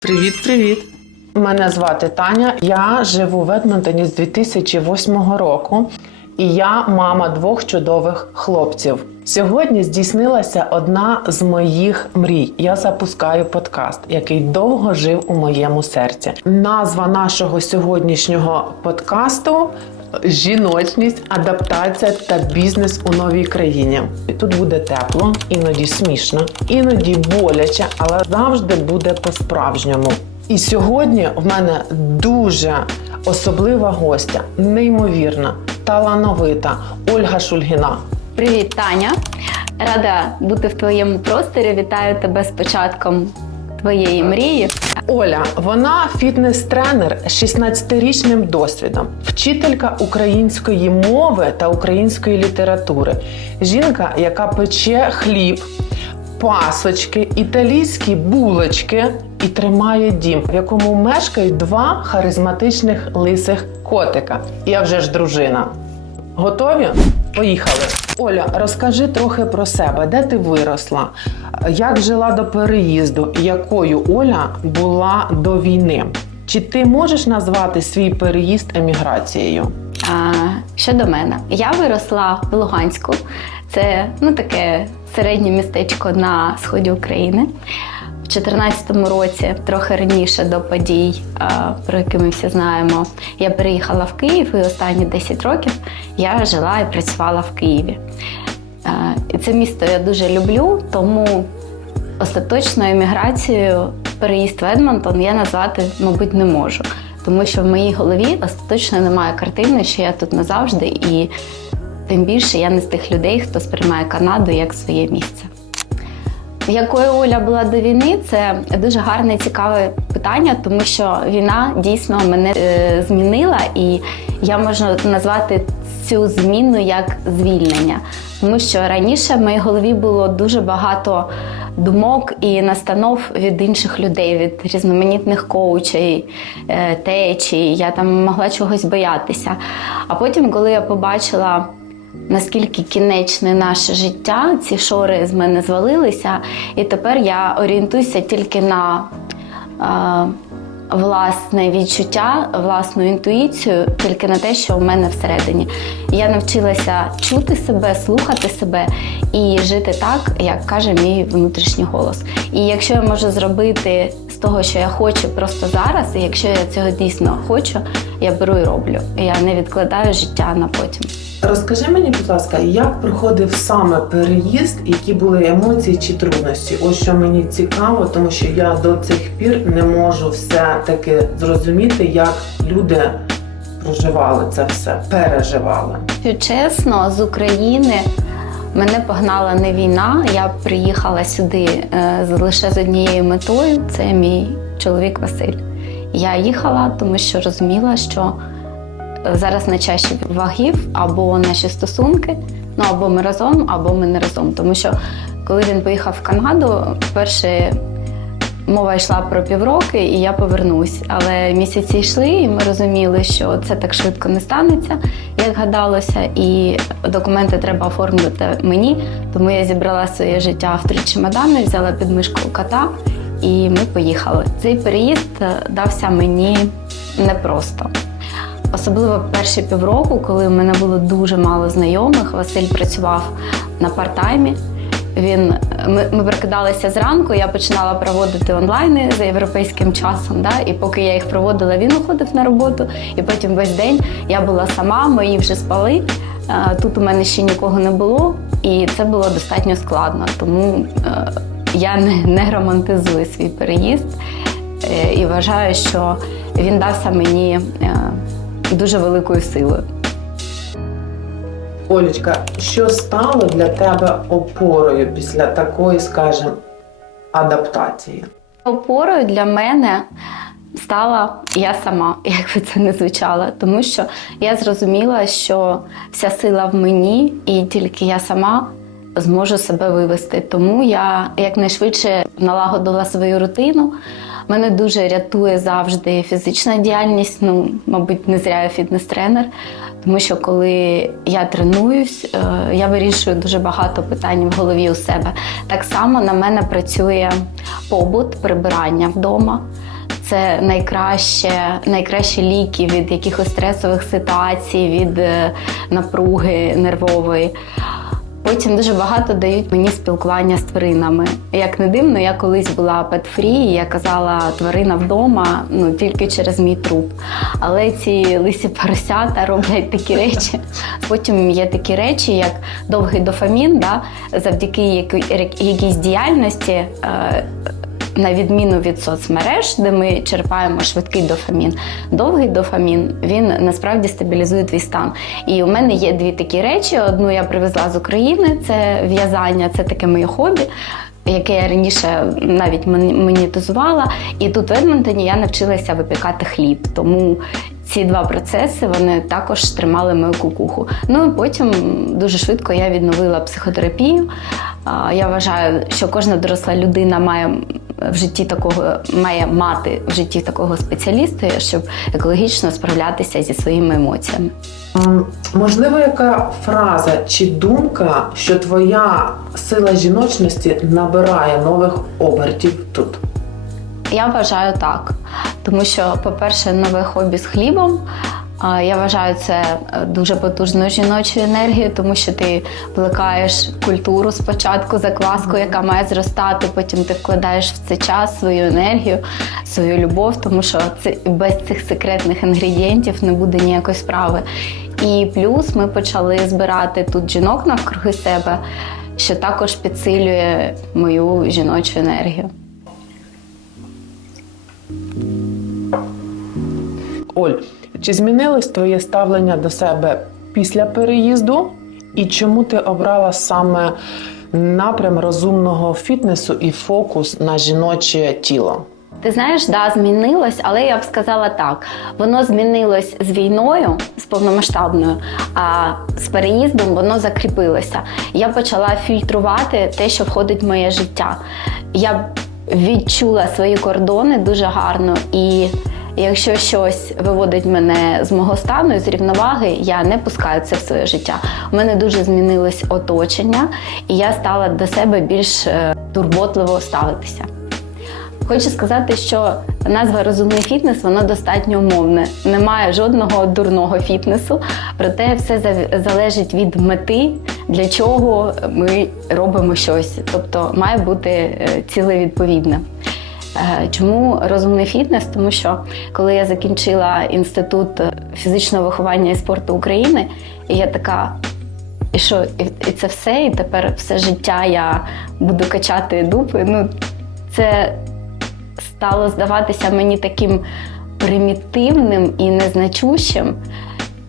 Привіт, привіт! Мене звати Таня. Я живу в Едмонтоні з 2008 року, і я мама двох чудових хлопців. Сьогодні здійснилася одна з моїх мрій. Я запускаю подкаст, який довго жив у моєму серці. Назва нашого сьогоднішнього подкасту. Жіночність, адаптація та бізнес у новій країні. Тут буде тепло, іноді смішно, іноді боляче, але завжди буде по-справжньому. І сьогодні в мене дуже особлива гостя, неймовірна, талановита Ольга Шульгіна. Привіт, Таня! Рада бути в твоєму просторі. Вітаю тебе з початком твоєї мрії. Оля, вона фітнес-тренер з 16-річним досвідом, вчителька української мови та української літератури. Жінка, яка пече хліб, пасочки, італійські булочки і тримає дім, в якому мешкають два харизматичних лисих котика. Я вже ж дружина. Готові? Поїхали. Оля, розкажи трохи про себе, де ти виросла, як жила до переїзду, якою Оля була до війни. Чи ти можеш назвати свій переїзд еміграцією? А, щодо мене, я виросла в Луганську. Це ну таке середнє містечко на сході України. В 2014 році, трохи раніше до подій, про які ми всі знаємо, я переїхала в Київ і останні 10 років я жила і працювала в Києві. І це місто я дуже люблю, тому остаточною еміграцією переїзд в Едмонтон я назвати, мабуть, не можу. Тому що в моїй голові остаточно немає картини, що я тут назавжди, і тим більше я не з тих людей, хто сприймає Канаду як своє місце. Якою Оля була до війни, це дуже гарне і цікаве питання, тому що війна дійсно мене е, змінила, і я можу назвати цю зміну як звільнення. Тому що раніше в моїй голові було дуже багато думок і настанов від інших людей, від різноманітних коучей, е, течій. Я там могла чогось боятися. А потім, коли я побачила наскільки кінечне наше життя, ці шори з мене звалилися, і тепер я орієнтуюся тільки на е, власне відчуття, власну інтуїцію, тільки на те, що в мене всередині. Я навчилася чути себе, слухати себе і жити так, як каже мій внутрішній голос. І якщо я можу зробити з того, що я хочу просто зараз, і якщо я цього дійсно хочу, я беру і роблю. Я не відкладаю життя на потім. Розкажи мені, будь ласка, як проходив саме переїзд, які були емоції чи трудності? Ось що мені цікаво, тому що я до цих пір не можу все таки зрозуміти, як люди проживали це все, переживали. Чесно, з України мене погнала не війна. Я приїхала сюди е, лише з однією метою це мій чоловік Василь. Я їхала, тому що розуміла, що зараз на чаші вагів або наші стосунки, ну або ми разом, або ми не разом. Тому що коли він поїхав в Канаду, перше мова йшла про півроки, і я повернусь. Але місяці йшли, і ми розуміли, що це так швидко не станеться, як гадалося, і документи треба оформити мені. Тому я зібрала своє життя в три чемодани, взяла підмишку кота, і ми поїхали. Цей переїзд е, дався мені непросто. Особливо перші півроку, коли в мене було дуже мало знайомих, Василь працював на парт-таймі. Він ми, ми прокидалися зранку. Я починала проводити онлайни за європейським часом. Да? І поки я їх проводила, він уходив на роботу. І потім весь день я була сама, мої вже спали. Е, Тут у мене ще нікого не було, і це було достатньо складно. Тому е, я не, не романтизую свій переїзд е, і вважаю, що він дався мені дуже великою силою. Олечка, що стало для тебе опорою після такої, скажімо, адаптації? Опорою для мене стала я сама, як би це не звучало, тому що я зрозуміла, що вся сила в мені, і тільки я сама зможу себе вивести. Тому я якнайшвидше налагодила свою рутину. Мене дуже рятує завжди фізична діяльність. Ну, мабуть, не зря я фітнес-тренер. Тому що коли я тренуюсь, е, я вирішую дуже багато питань в голові у себе. Так само на мене працює побут, прибирання вдома. це найкраще, найкращі ліки від якихось стресових ситуацій, від е, напруги нервової. Потім дуже багато дають мені спілкування з тваринами. Як не дивно, я колись була пет-фрі, я казала тварина вдома ну тільки через мій труп. Але ці лисі поросята роблять такі речі. Потім є такі речі, як довгий дофамін, да, завдяки якій- якійсь діяльності. На відміну від соцмереж, де ми черпаємо швидкий дофамін, довгий дофамін він насправді стабілізує твій стан. І у мене є дві такі речі. Одну я привезла з України: це в'язання, це таке моє хобі. Яке я раніше навіть мон- монетизувала, і тут в Едмонтоні я навчилася випікати хліб. Тому ці два процеси вони також тримали мою кукуху. Ну і потім дуже швидко я відновила психотерапію. Я вважаю, що кожна доросла людина має в житті такого має мати в житті такого спеціаліста, щоб екологічно справлятися зі своїми емоціями. Можливо, яка фраза чи думка, що твоя сила жіночності набирає нових обертів тут? Я вважаю так, тому що, по-перше, нове хобі з хлібом. Я вважаю це е, дуже потужною жіночою енергією, тому що ти плекаєш культуру спочатку, закваску, яка має зростати. Потім ти вкладаєш в це час, свою енергію, свою любов, тому що це без цих секретних інгредієнтів не буде ніякої справи. І плюс ми почали збирати тут жінок навкруги себе, що також підсилює мою жіночу енергію. Оль, чи змінилось твоє ставлення до себе після переїзду? І чому ти обрала саме напрям розумного фітнесу і фокус на жіноче тіло? Ти знаєш, да, змінилось, але я б сказала так: воно змінилось з війною, з повномасштабною, а з переїздом воно закріпилося. Я почала фільтрувати те, що входить в моє життя. Я відчула свої кордони дуже гарно і. Якщо щось виводить мене з мого стану і з рівноваги, я не пускаю це в своє життя. У мене дуже змінилось оточення, і я стала до себе більш е, турботливо ставитися. Хочу сказати, що назва розумний фітнес воно достатньо умовне. Немає жодного дурного фітнесу, проте все залежить від мети, для чого ми робимо щось. Тобто має бути е, ціле відповідне. Е, Чому розумний фітнес? Тому що коли я закінчила інститут фізичного виховання і спорту України, я така. І що, і це все, і тепер все життя я буду качати дупи. Ну, це стало здаватися мені таким примітивним і незначущим,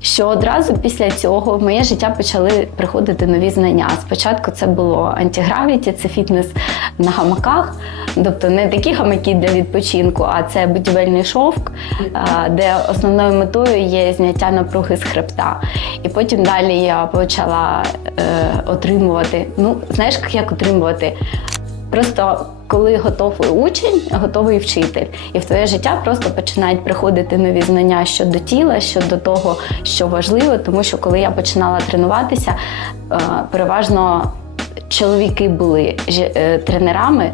що одразу після цього в моє життя почали приходити нові знання. Спочатку це було антигравіті, це фітнес на гамаках, тобто не такі гамаки для відпочинку, а це будівельний шовк, де основною метою є зняття напруги з хребта. І потім далі я почала е, отримувати. Ну, знаєш, як отримувати? Просто коли готовий учень, готовий вчитель, і в твоє життя просто починають приходити нові знання щодо тіла, щодо того, що важливо, тому що коли я починала тренуватися, е, переважно чоловіки були е, тренерами,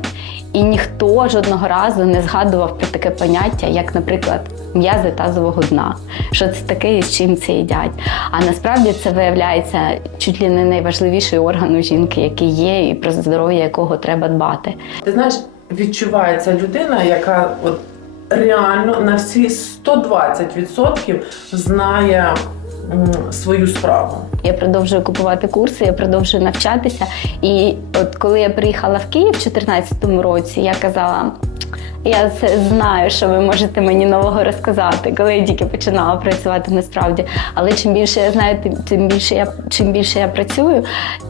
і ніхто жодного разу не згадував про таке поняття, як, наприклад, м'язи тазового дна. Що це таке і з чим це їдять. А насправді це виявляється чуть ли не найважливіший орган у жінки, який є, і про здоров'я якого треба дбати. Ти знаєш, відчувається людина, яка от реально на всі 120% знає свою справу. Я продовжую купувати курси, я продовжую навчатися. І от коли я приїхала в Київ у 2014 році, я казала. Я це знаю, що ви можете мені нового розказати, коли я тільки починала працювати насправді. Але чим більше я знаю, тим, тим більше я чим більше я працюю,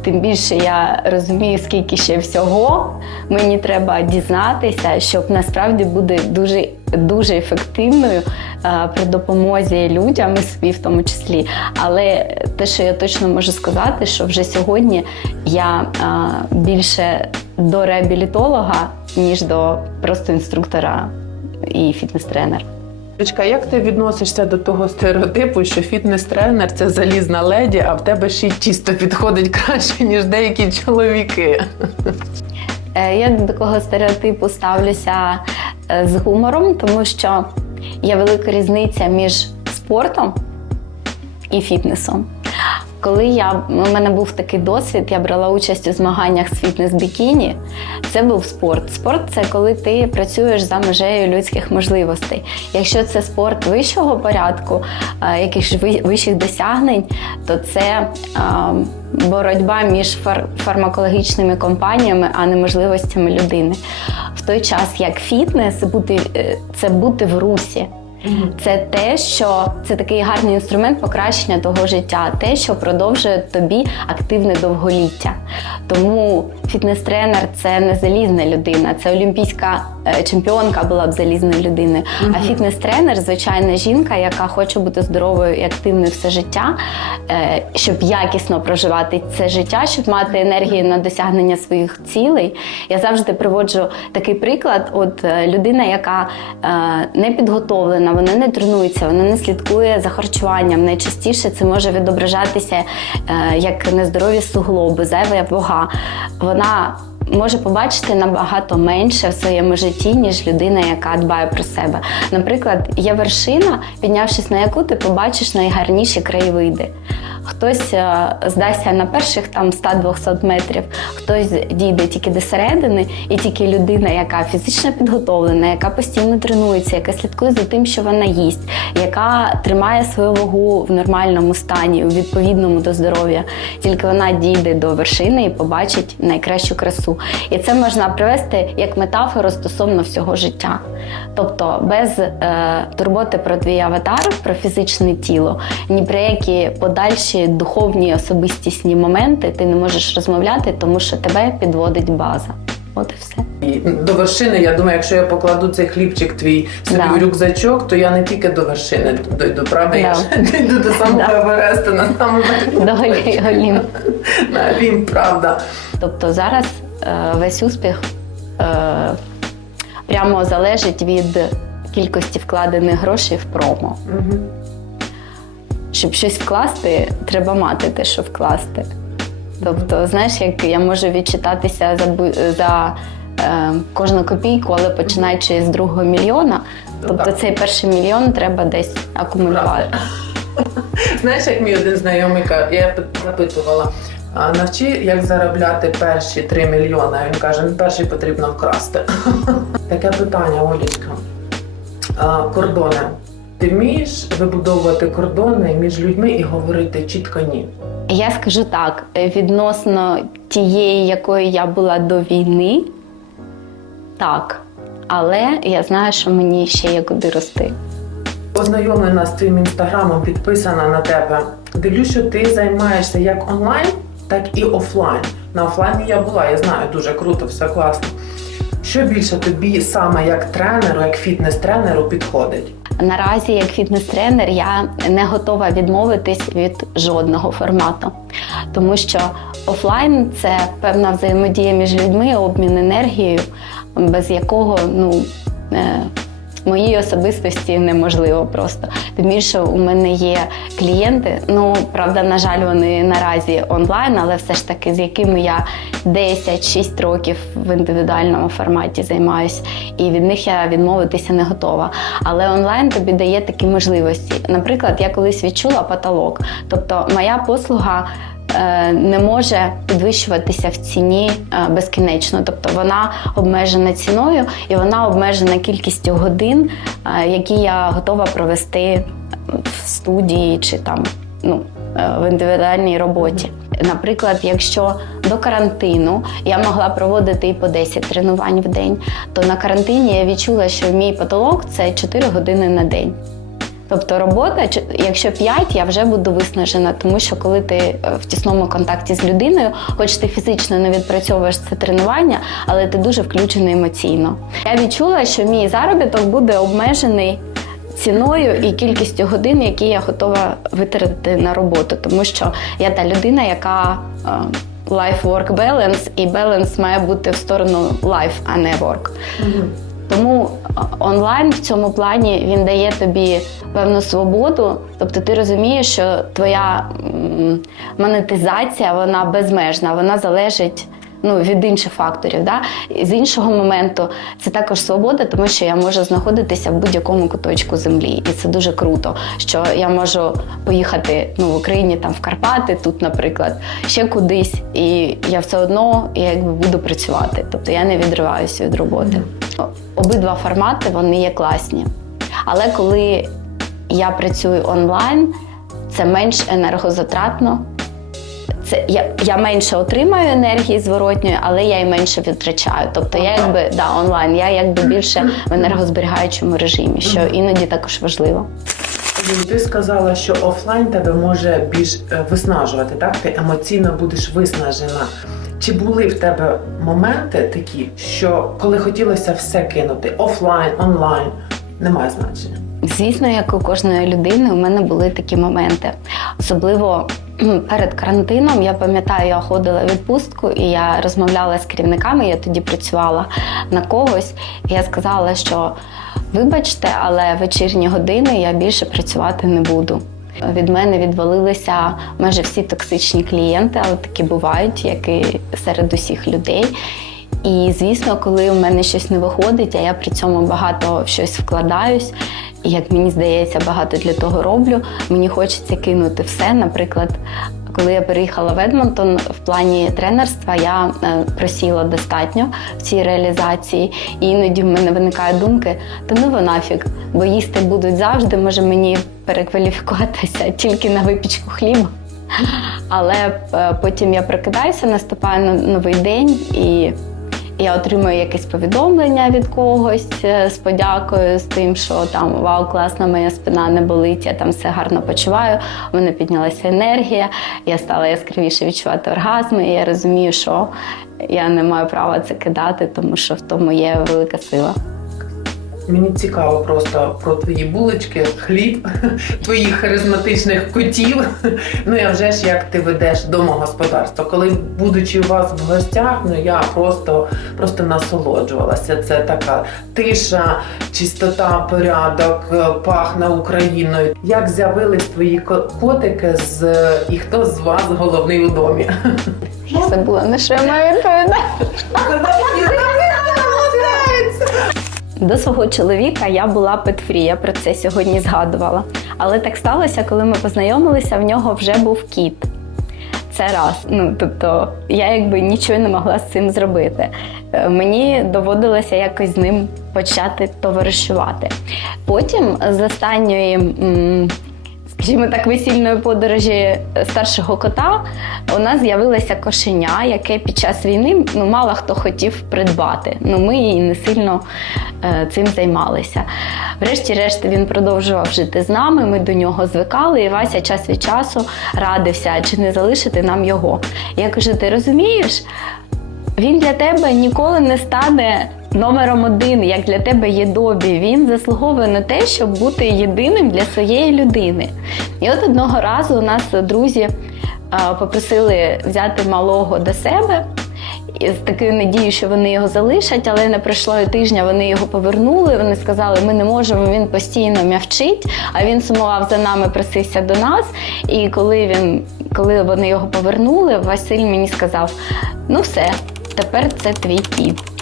тим більше я розумію, скільки ще всього мені треба дізнатися, щоб насправді бути дуже дуже ефективною е, при допомозі людям і собі в тому числі. Але те, що я точно можу сказати, що вже сьогодні я е, більше до реабілітолога, ніж до просто інструктора і фітнес-тренера. Річка, як ти відносишся до того стереотипу, що фітнес-тренер це залізна леді, а в тебе ще й тісто підходить краще, ніж деякі чоловіки? Е, Я до такого стереотипу ставлюся е, з гумором, тому що є велика різниця між спортом і фітнесом. Коли я, у мене був такий досвід, я брала участь у змаганнях з фітнес-бікіні. Це був спорт. Спорт це коли ти працюєш за межею людських можливостей. Якщо це спорт вищого порядку, е, якихось вищих досягнень, то це е, боротьба між фар- фармакологічними компаніями, а не можливостями людини. В той час як фітнес бути е, це бути в русі. Це те, що це такий гарний інструмент покращення того життя, те, що продовжує тобі активне довголіття. Тому фітнес-тренер це не залізна людина, це олімпійська чемпіонка була б залізною людиною. А фітнес-тренер звичайна жінка, яка хоче бути здоровою і активною все життя, е, щоб якісно проживати це життя, щоб мати енергію на досягнення своїх цілей. Я завжди приводжу такий приклад: от е, людина, яка е, не підготовлена, вона не тренується, вона не слідкує за харчуванням. Найчастіше це може відображатися е, як нездорові суглоби, зайва вага. Вона може побачити набагато менше в своєму житті, ніж людина, яка дбає про себе. Наприклад, є вершина, піднявшись на яку ти побачиш найгарніші краєвиди. Хтось е, здасться на перших там 100-200 метрів, хтось дійде тільки до середини, і тільки людина, яка фізично підготовлена, яка постійно тренується, яка слідкує за тим, що вона їсть, яка тримає свою вагу в нормальному стані, у відповідному до здоров'я, тільки вона дійде до вершини і побачить найкращу красу. І це можна привести як метафору стосовно всього життя. Тобто без е, турботи про твій аватар, про фізичне тіло, ні про які подальші духовні особистісні моменти ти не можеш розмовляти, тому що тебе підводить база. От і все. І до вершини, я думаю, якщо я покладу цей хлібчик твій собі Да. в рюкзачок, то я не тільки до вершини дойду, правда? Я Да. ще дійду до самого Да. Евересту, на самому До Голі- Голім. на Олімп, правда. Тобто зараз весь успіх е, прямо залежить від кількості вкладених грошей в промо. Угу. Щоб щось вкласти, треба мати те, що вкласти. Тобто, знаєш, як я можу відчитатися за, за е, кожну копійку, але починаючи з другого мільйона, тобто так. цей перший мільйон треба десь акумулювати. Знаєш, як мій один знайомий, я запитувала, навчи, як заробляти перші 3 мільйони. Він каже, «Ну, перший потрібно вкрасти. Таке питання, Олічка. Кордони. Ти вмієш вибудовувати кордони між людьми і говорити чітко ні? Я скажу так: відносно тієї, якою я була до війни, так. Але я знаю, що мені ще є куди рости. Ознайомлена з твоїм інстаграмом, підписана на тебе. Дивлюсь, що ти займаєшся як онлайн, так і офлайн. На офлайні я була, я знаю, дуже круто, все класно. Що більше тобі саме як тренеру, як фітнес-тренеру підходить? Наразі, як фітнес-тренер, я не готова відмовитись від жодного формату, тому що офлайн це певна взаємодія між людьми, обмін енергією, без якого ну. Моїй особистості неможливо просто. Тим більше у мене є клієнти. Ну правда, на жаль, вони наразі онлайн, але все ж таки з якими я 10-6 років в індивідуальному форматі займаюся, і від них я відмовитися не готова. Але онлайн тобі дає такі можливості. Наприклад, я колись відчула потолок, тобто моя послуга. Е, Не може підвищуватися в ціні е, безкінечно, тобто вона обмежена ціною і вона обмежена кількістю годин, е, які я готова провести в студії чи там ну, в індивідуальній роботі. Наприклад, якщо до карантину я могла проводити і по 10 тренувань в день, то на карантині я відчула, що мій потолок це 4 години на день. Тобто робота, якщо 5, я вже буду виснажена, тому що коли ти е, в тісному контакті з людиною, хоч ти фізично не відпрацьовуєш це тренування, але ти дуже включений емоційно. Я відчула, що мій заробіток буде обмежений ціною і кількістю годин, які я готова витратити на роботу, тому що я та людина, яка е, life-work balance, і баланс має бути в сторону life, а не work. Тому онлайн в цьому плані він дає тобі певну свободу. Тобто ти розумієш, що твоя монетизація вона безмежна, вона залежить ну, від інших факторів. Да? З іншого моменту це також свобода, тому що я можу знаходитися в будь-якому куточку землі. І це дуже круто, що я можу поїхати ну, в Україні там в Карпати, тут, наприклад, ще кудись, і я все одно я якби буду працювати. Тобто я не відриваюся від роботи. Обидва формати вони є класні. Але коли я працюю онлайн, це менш енергозатратно. Це я, я менше отримаю енергії зворотньої, але я й менше відтрачаю. Тобто я якби да, онлайн, я якби більше в енергозберігаючому режимі, що іноді також важливо. Ти сказала, що офлайн тебе може більш е, виснажувати, так? Ти емоційно будеш виснажена. Чи були в тебе моменти такі, що коли хотілося все кинути офлайн, онлайн, немає значення? Звісно, як у кожної людини, у мене були такі моменти. Особливо перед карантином я пам'ятаю, я ходила в відпустку і я розмовляла з керівниками. Я тоді працювала на когось. І я сказала, що вибачте, але вечірні години я більше працювати не буду. Від мене відвалилися майже всі токсичні клієнти, але такі бувають, як і серед усіх людей. І звісно, коли у мене щось не виходить, а я при цьому багато в щось вкладаюсь, і як мені здається, багато для того роблю. Мені хочеться кинути все. Наприклад, коли я переїхала в Едмонтон, в плані тренерства я е, просіла достатньо в цій реалізації. І іноді в мене виникає думки: та ну ви нафіг, бо їсти будуть завжди. Може мені перекваліфікуватися тільки на випічку хліба. Але е, потім я прокидаюся, наступає но- новий день і. Я отримую якесь повідомлення від когось е, з подякою, з тим, що там вау, класна моя спина не болить, я там все гарно почуваю. У мене піднялася енергія, я стала яскравіше відчувати оргазми, і я розумію, що я не маю права це кидати, тому що в тому є велика сила. Мені цікаво просто про твої булочки, хліб, твоїх харизматичних котів. Ну а вже ж як ти ведеш домогосподарство. Коли будучи у вас в гостях, ну я просто, просто насолоджувалася. Це така тиша, чистота, порядок, е, пахне Україною. Як з'явились твої ко- котики з і хто з вас головний у домі? Це було на що я маю відповідати. До свого чоловіка я була петфрі, я про це сьогодні згадувала. Але так сталося, коли ми познайомилися, в нього вже був кіт. Це раз. Ну тобто я якби нічого не могла з цим зробити. Е, Мені доводилося якось з ним почати товаришувати. Потім з останньої. Скажімо так, весільної подорожі старшого кота у нас з'явилося кошеня, яке під час війни ну, мало хто хотів придбати. Ну, ми і не сильно е, цим займалися. Врешті-решт він продовжував жити з нами, ми до нього звикали, і Вася час від часу радився, чи не залишити нам його. Я кажу: ти розумієш? Він для тебе ніколи не стане номером один, як для тебе є добі. Він заслуговує на те, щоб бути єдиним для своєї людини. І от одного разу у нас друзі попросили взяти малого до себе. З такою надією, що вони його залишать, але не пройшло і тижня, вони його повернули. Вони сказали, ми не можемо, він постійно м'явчить, а він сумував за нами, просився до нас. І коли він, коли вони його повернули, Василь мені сказав: ну все, тепер це твій кіт.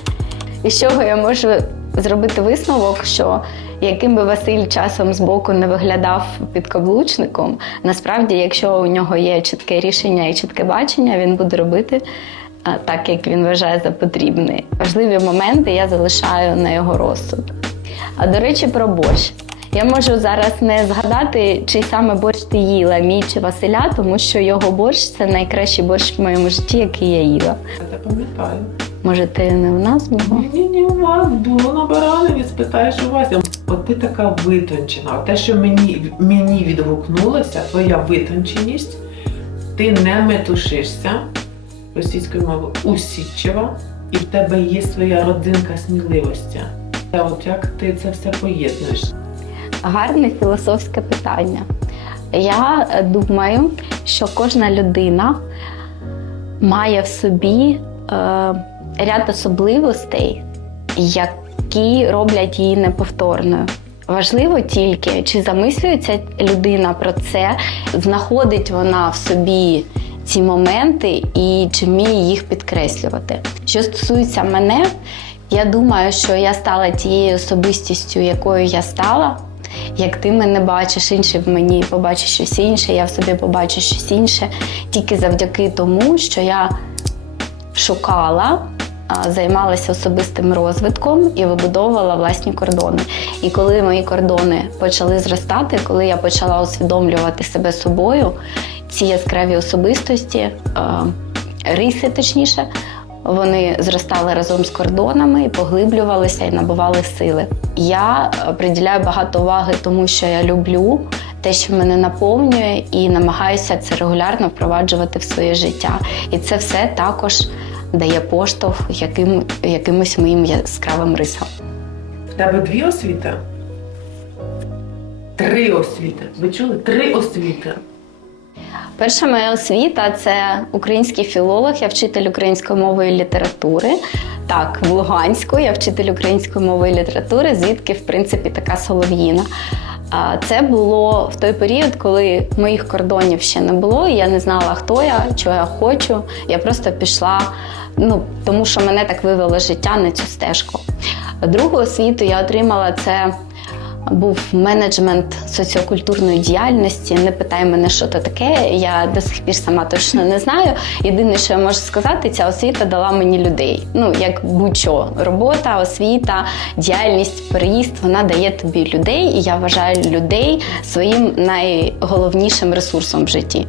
І з чого я можу зробити висновок, що яким би Василь часом збоку не виглядав підкаблучником, насправді, якщо у нього є чітке рішення і чітке бачення, він буде робити так, як він вважає за потрібне. Важливі моменти я залишаю на його розсуд. А до речі, про борщ. Я можу зараз не згадати, чий саме борщ ти їла, мій чи Василя, тому що його борщ це найкращий борщ в моєму житті, який я їла. Я пам'ятаю. Може, ти не в нас була? Ні, ні, у вас було на баранові, спитаєш у вас. От ти така витончена. Те, що мені, мені відгукнулося, твоя витонченість, ти не метушишся російською мовою усідчива, і в тебе є своя родинка сміливості. Та от як ти це все поєднуєш? Гарне філософське питання. Я думаю, що кожна людина має в собі е, ряд особливостей, які роблять її неповторною. Важливо тільки, чи замислюється людина про це, знаходить вона в собі ці моменти і чи вмію їх підкреслювати. Що стосується мене, я думаю, що я стала тією особистістю, якою я стала. Як ти мене бачиш, інший в мені побачить щось інше, я в собі побачу щось інше, тільки завдяки тому, що я шукала, займалася особистим розвитком і вибудовувала власні кордони. І коли мої кордони почали зростати, коли я почала усвідомлювати себе собою, ці яскраві особистості, риси точніше, вони зростали разом з кордонами і поглиблювалися і набували сили. Я приділяю багато уваги тому, що я люблю, те, що мене наповнює, і намагаюся це регулярно впроваджувати в своє життя. І це все також дає поштовх яким, якимось моїм яскравим рисам. В тебе дві освіти? Три освіти. Ви чули? Три освіти. Перша моя освіта це український філолог, я вчитель української мови і літератури. Так, в Луганську я вчитель української мови і літератури, звідки, в принципі, така солов'їна. Це було в той період, коли моїх кордонів ще не було, і я не знала, хто я, чого я хочу. Я просто пішла, ну тому що мене так вивело життя на цю стежку. Другу освіту я отримала це був менеджмент соціокультурної діяльності. Не питай мене, що це таке. Я до сих пір сама точно не знаю. Єдине, що я можу сказати, ця освіта дала мені людей. Ну як будь-що, робота, освіта, діяльність, переїзд вона дає тобі людей, і я вважаю людей своїм найголовнішим ресурсом в житті.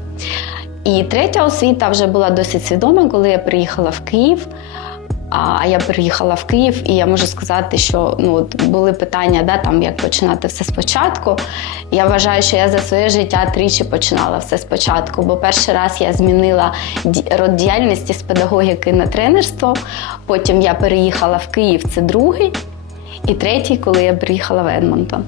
І третя освіта вже була досить свідома, коли я приїхала в Київ. А я приїхала в Київ, і я можу сказати, що ну були питання, да, там як починати все спочатку. Я вважаю, що я за своє життя тричі починала все спочатку. Бо перший раз я змінила род діяльності з педагогіки на тренерство. Потім я переїхала в Київ, це другий, і третій, коли я приїхала в Едмонтон.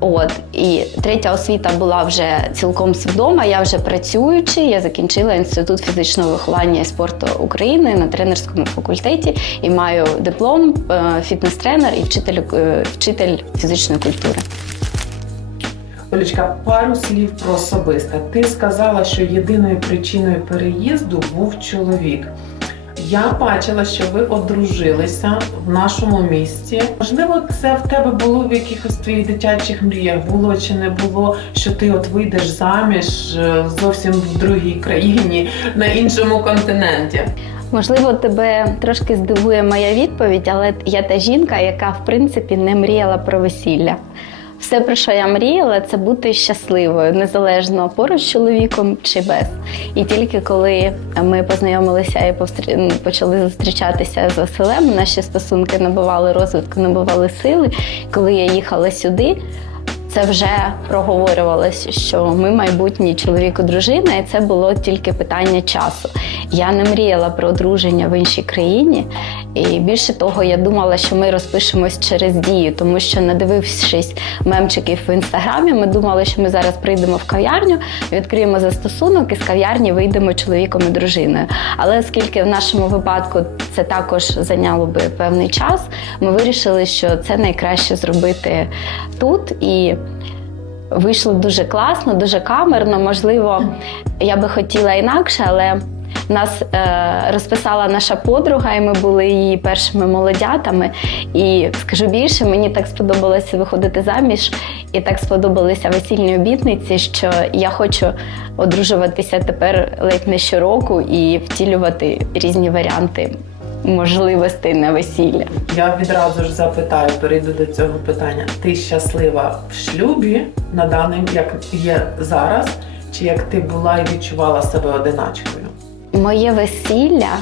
От і третя освіта була вже цілком свідома. Я вже працюючи, я закінчила інститут фізичного виховання і спорту України на тренерському факультеті і маю диплом е, фітнес-тренер і вчитель, е, вчитель фізичної культури. Олечка, пару слів про особисте. Ти сказала, що єдиною причиною переїзду був чоловік. Я бачила, що ви одружилися в нашому місті. Можливо, це в тебе було в якихось твоїх дитячих мріях, було чи не було, що ти от вийдеш заміж е, зовсім в другій країні на іншому континенті. Можливо, тебе трошки здивує моя відповідь, але я та жінка, яка в принципі не мріяла про весілля. Все, про що я мріяла, це бути щасливою, незалежно поруч з чоловіком чи без. І тільки коли ми познайомилися і повстрі- почали зустрічатися з Василем, наші стосунки набували розвитку, набували сили. Коли я їхала сюди, це вже проговорювалося, що ми майбутній чоловік і дружина, і це було тільки питання часу. Я не мріяла про одруження в іншій країні, і більше того, я думала, що ми розпишемось через дію, тому що, надивившись мемчиків в інстаграмі, ми думали, що ми зараз прийдемо в кав'ярню, відкриємо застосунок і з кав'ярні вийдемо чоловіком і дружиною. Але оскільки в нашому випадку це також зайняло би певний час, ми вирішили, що це найкраще зробити тут і. Вийшло дуже класно, дуже камерно. Можливо, я би хотіла інакше, але нас е, розписала наша подруга, і ми були її першими молодятами. І скажу більше, мені так сподобалося виходити заміж, і так сподобалися весільні обітниці, що я хочу одружуватися тепер ледь не щороку і втілювати різні варіанти можливостей на весілля. Я відразу ж запитаю, перейду до цього питання. Ти щаслива в шлюбі на даний, як є зараз, чи як ти була і відчувала себе одиначкою? Моє весілля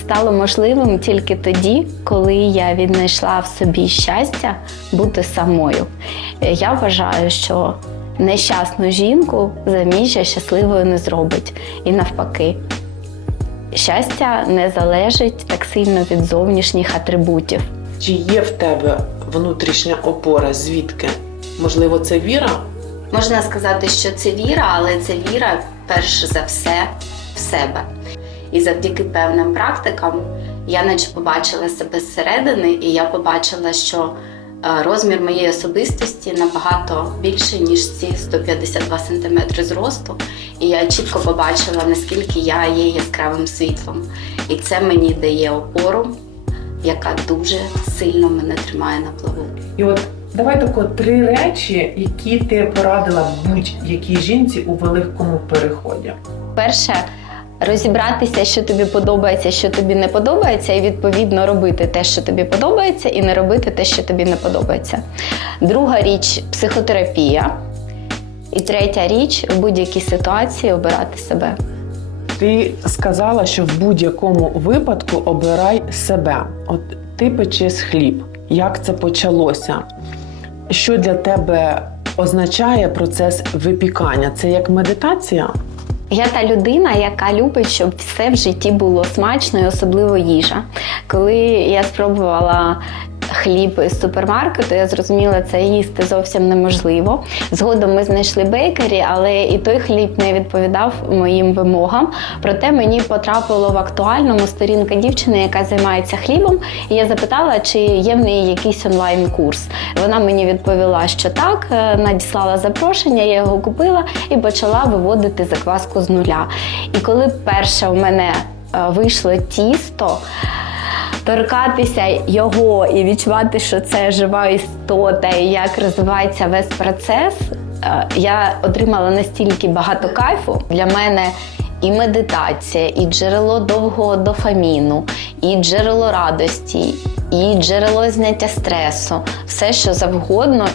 стало можливим тільки тоді, коли я віднайшла в собі щастя бути самою. Я вважаю, що нещасну жінку заміжжя щасливою не зробить. І навпаки, щастя не залежить так сильно від зовнішніх атрибутів. Чи є в тебе внутрішня опора? Звідки? Можливо, це віра? Можна сказати, що це віра, але це віра перш за все в себе. І завдяки певним практикам я наче побачила себе зсередини, і я побачила, що Е, Розмір моєї особистості набагато більший, ніж ці 152 см зросту. І я чітко побачила, наскільки я є яскравим світлом. І це мені дає опору, яка дуже сильно мене тримає на плаву. І от давай тако три речі, які ти порадила будь-якій жінці у великому переході. Перше, розібратися, що тобі подобається, що тобі не подобається, і відповідно робити те, що тобі подобається, і не робити те, що тобі не подобається. Друга річ психотерапія. І третя річ в будь-якій ситуації обирати себе. Ти сказала, що в будь-якому випадку обирай себе. От ти печеш хліб. Як це почалося? Що для тебе означає процес випікання? Це як медитація? Я та людина, яка любить, щоб все в житті було смачно і особливо їжа. Коли я спробувала хліб із супермаркету, я зрозуміла, це їсти зовсім неможливо. Згодом ми знайшли бейкері, але і той хліб не відповідав моїм вимогам. Проте мені потрапило в актуальному сторінка дівчини, яка займається хлібом. І я запитала, чи є в неї якийсь онлайн-курс. Вона мені відповіла, що так, е, надіслала запрошення, я його купила і почала виводити закваску з нуля. І коли перше у мене е, вийшло тісто. Торкатися його і відчувати, що це жива істота, і як розвивається весь процес, е, я отримала настільки багато кайфу. Для мене і медитація, і джерело довгого дофаміну, і джерело радості, і джерело зняття стресу, все, що завгодно.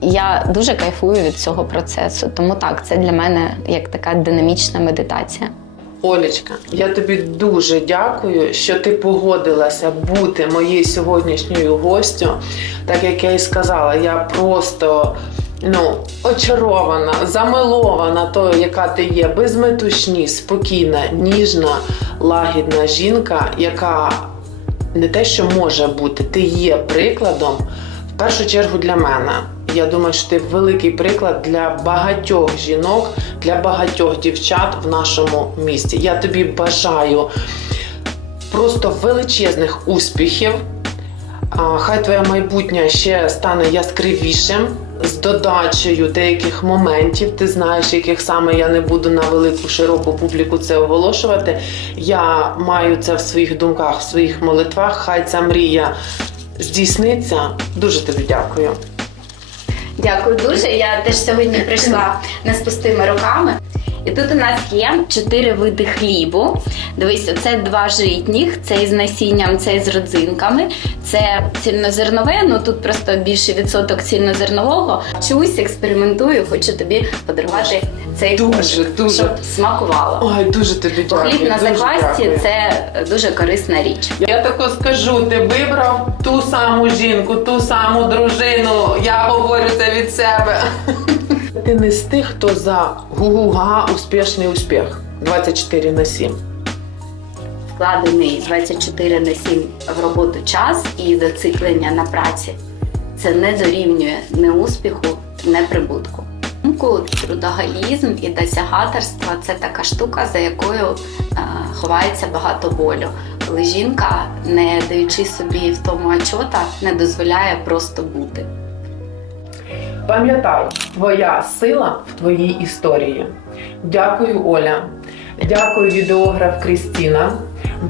Я дуже кайфую від цього процесу. Тому так, це для мене як така динамічна медитація. Олечка, я тобі дуже дякую, що ти погодилася бути моєю сьогоднішньою гостю. Так як я і сказала, я просто ну, очарована, замилована тою, яка ти є, без метушні, спокійна, ніжна, лагідна жінка, яка не те, що може бути, ти є прикладом в першу чергу для мене. Я думаю, що ти великий приклад для багатьох жінок, для багатьох дівчат в нашому місті. Я тобі бажаю просто величезних успіхів. Хай твоє майбутнє ще стане яскравішим з додачею деяких моментів. Ти знаєш, яких саме я не буду на велику широку публіку це оголошувати. Я маю це в своїх думках, в своїх молитвах. Хай ця мрія здійсниться. Дуже тобі дякую. Дякую дуже. Я теж сьогодні прийшла не з пустими руками. І тут у нас є чотири види хлібу. Дивись, це два житніх, це із насінням, це із родзинками, це цільнозернове, ну тут просто більший відсоток цільнозернового. Вчусь, експериментую, хочу тобі подарувати цей Дуже, кошик, дуже. щоб смакувало. Ой, дуже тобі дякую. хліб на заквасці це дуже корисна річ. Я тако скажу, ти вибрав ту саму жінку, ту саму дружину. Я говорю це від себе. Ти не з тих, хто за гу-гу-га успішний успіх. 24 на 7. вкладений 24 на 7 в роботу час і зациклення на праці. Це не дорівнює не успіху, не прибутку. Трудоголізм і досягаторство це така штука, за якою е, ховається багато болю. Коли жінка, не даючи собі в тому очота, не дозволяє просто бути. Пам'ятай, твоя сила в твоїй історії. Дякую, Оля. Дякую, відеограф Крістіна.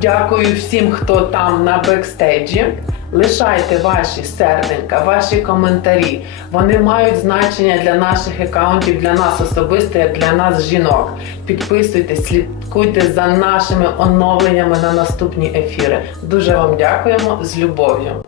Дякую всім, хто там на бекстейджі. Лишайте ваші серденька, ваші коментарі. Вони мають значення для наших аккаунтів, для нас особисто, як для нас, жінок. Підписуйтесь, слідкуйте за нашими оновленнями на наступні ефіри. Дуже вам дякуємо з любов'ю.